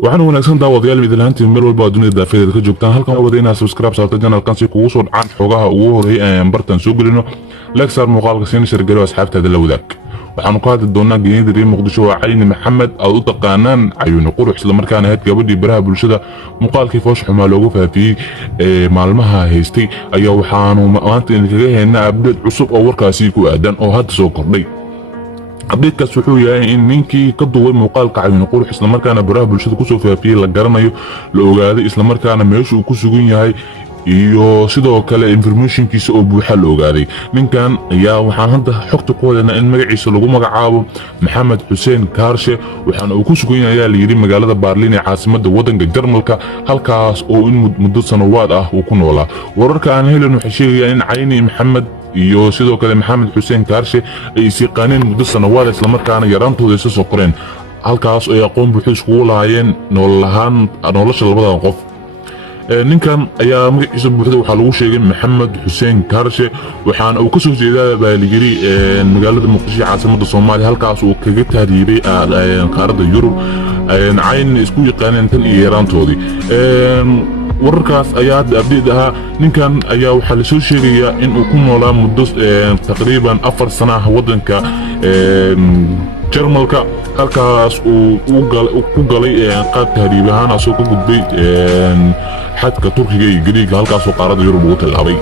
waxaan wanaagsan daawadayaal midlaantii meel walba dunida daafeed ka joogtaan halkan wada inaad subscribe saarto channelkan si kugu soo dhacaan xogaha ugu horeeyay aan bartan soo gelino lexar muuqaalka siin shirgalo asxaabtaada la wadaag waxaanu ka hadli doonaa geeyada reer muqdisho waa cayni maxamed aad u taqaanaan ayuuna qurux isla markaana ahayd gabadhii baraha bulshada muuqaalkii foosh xumaa loogu faafiyey maalmaha haystay ayaa waxaanu maanta idinkaga heynaa abdeed cusub oo warkaasi ku aadan oo hadda soo kordhay abdeedkaas wuxuu yahay in ninkii ka duway muuqaalka cayni qurux isla markaana baraha bulshada kusoo faafiyey la garanayo la ogaaday isla markaana meesha uu ku sugan yahay iyo sidoo kale informationkiisa oo buuxa la ogaaday ninkan ayaa waxaan hadda xogta ku wadana in magaciisa lagu magacaabo maxamed xuseen kaarshe waxaana uu ku sugan yahay ayaa layidhi magaalada baarliin ee caasimada wadanka jarmalka halkaas oo in muddo sanawaad ah uu ku noolaa wararka aan helin waxay sheegayaan in cayni maxamed iyo sidoo kale maxamed xuseen kaarshe ay is yaqaaneen muddo sanawaad islamarkaana yaraantooda isa soo qoreen halkaas ay aqoon buuxo iskugu lahaayeen nolosha labadan qof ninkan ayaa magaciisa buuxda waxaa lagu sheegay maxamed xuseen kaarshe waxaana uu kasoo jeedaa baa layiri magaalada muqdisho caasimada soomaaliya halkaas uu kaga tahriibay qaaradda yurub cayn isku yaqaaneen tan iyo yaraantoodii wararkaas ayaa hadda abdeed ahaa ninkan ayaa waxaa lasoo sheegayaa in uu ku noolaa muddo taqriiban 4 sano ah wadanka jarmalka halkaas uu ku galay qaab tahriib ahaan asoo ka gudbay xadka turkiga iyo gariiga halkaasoo qaaradda yurub ugu tallaabay